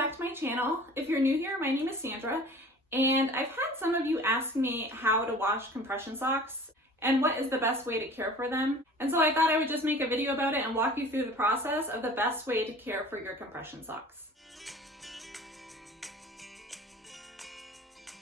back to my channel. If you're new here, my name is Sandra, and I've had some of you ask me how to wash compression socks and what is the best way to care for them. And so I thought I would just make a video about it and walk you through the process of the best way to care for your compression socks.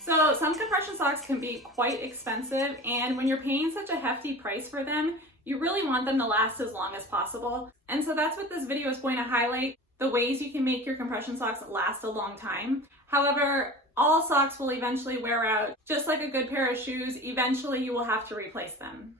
So some compression socks can be quite expensive, and when you're paying such a hefty price for them, you really want them to last as long as possible. And so that's what this video is going to highlight, the ways you can make your compression socks last a long time. However, all socks will eventually wear out. Just like a good pair of shoes, eventually you will have to replace them.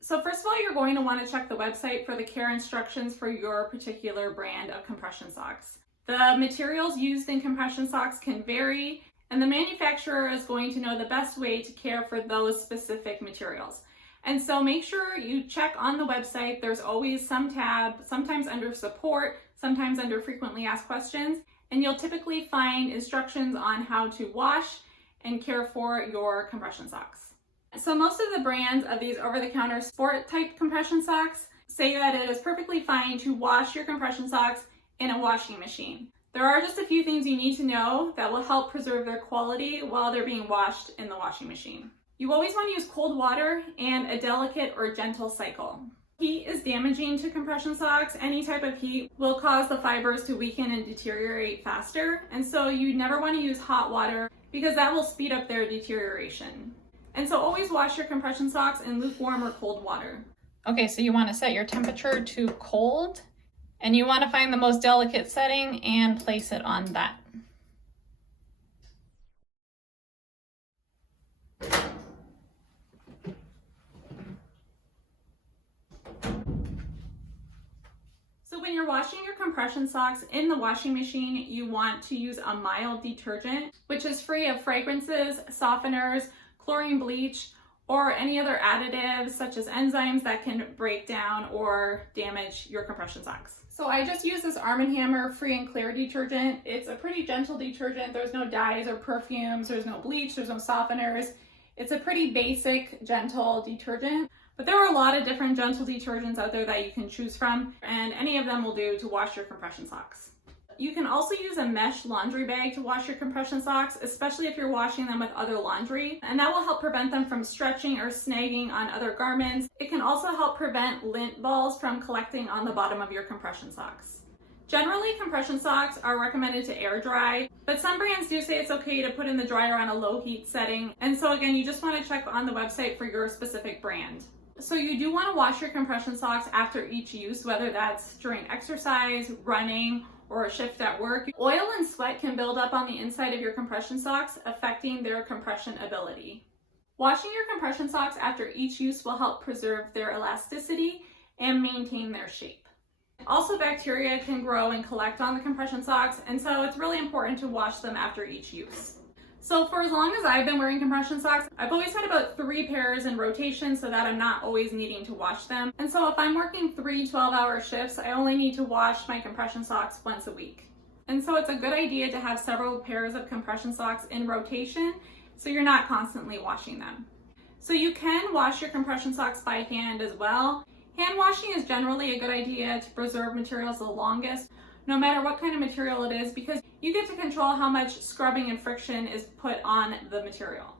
So first of all, you're going to want to check the website for the care instructions for your particular brand of compression socks. The materials used in compression socks can vary, and the manufacturer is going to know the best way to care for those specific materials. And so make sure you check on the website. There's always some tab, sometimes under support, sometimes under frequently asked questions, and you'll typically find instructions on how to wash and care for your compression socks. So most of the brands of these over-the-counter sport type compression socks say that it is perfectly fine to wash your compression socks in a washing machine. There are just a few things you need to know that will help preserve their quality while they're being washed in the washing machine. You always want to use cold water and a delicate or gentle cycle. Heat is damaging to compression socks. Any type of heat will cause the fibers to weaken and deteriorate faster, and so you never want to use hot water because that will speed up their deterioration. And so always wash your compression socks in lukewarm or cold water. Okay, so you want to set your temperature to cold, and you want to find the most delicate setting and place it on that. So when you're washing your compression socks in the washing machine, you want to use a mild detergent, which is free of fragrances, softeners, chlorine bleach, or any other additives such as enzymes that can break down or damage your compression socks. So I just use this Arm & Hammer Free and Clear detergent. It's a pretty gentle detergent. There's no dyes or perfumes, there's no bleach, there's no softeners. It's a pretty basic, gentle detergent. But there are a lot of different gentle detergents out there that you can choose from, and any of them will do to wash your compression socks. You can also use a mesh laundry bag to wash your compression socks, especially if you're washing them with other laundry, and that will help prevent them from stretching or snagging on other garments. It can also help prevent lint balls from collecting on the bottom of your compression socks. Generally, compression socks are recommended to air dry, but some brands do say it's okay to put in the dryer on a low heat setting, and so again, you just want to check on the website for your specific brand. So you do want to wash your compression socks after each use, whether that's during exercise, running, or a shift at work. Oil and sweat can build up on the inside of your compression socks, affecting their compression ability. Washing your compression socks after each use will help preserve their elasticity and maintain their shape. Also, bacteria can grow and collect on the compression socks, and so it's really important to wash them after each use. So for as long as I've been wearing compression socks, I've always had about 3 pairs in rotation so that I'm not always needing to wash them. And so if I'm working 3 12-hour shifts, I only need to wash my compression socks once a week. And so it's a good idea to have several pairs of compression socks in rotation so you're not constantly washing them. So you can wash your compression socks by hand as well. Hand washing is generally a good idea to preserve materials the longest, no matter what kind of material it is, because you get to control how much scrubbing and friction is put on the material.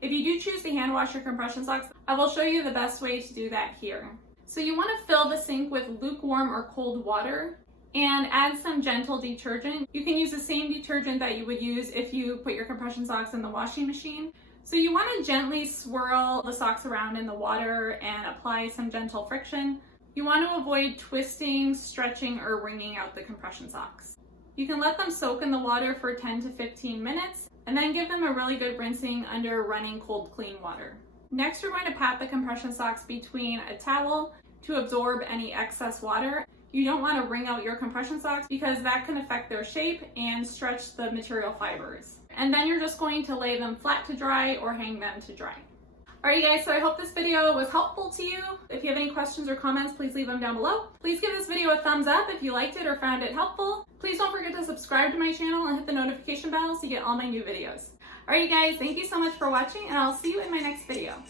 If you do choose to hand wash your compression socks, I will show you the best way to do that here. So you want to fill the sink with lukewarm or cold water and add some gentle detergent. You can use the same detergent that you would use if you put your compression socks in the washing machine. So you want to gently swirl the socks around in the water and apply some gentle friction. You want to avoid twisting, stretching, or wringing out the compression socks. You can let them soak in the water for 10 to 15 minutes and then give them a really good rinsing under running cold clean water. Next, you're going to pat the compression socks between a towel to absorb any excess water. You don't want to wring out your compression socks because that can affect their shape and stretch the material fibers. And then you're just going to lay them flat to dry or hang them to dry. Alright guys, so I hope this video was helpful to you. If you have any questions or comments, please leave them down below. Please give this video a thumbs up if you liked it or found it helpful. Please don't forget to subscribe to my channel and hit the notification bell so you get all my new videos. Alright guys, thank you so much for watching, and I'll see you in my next video.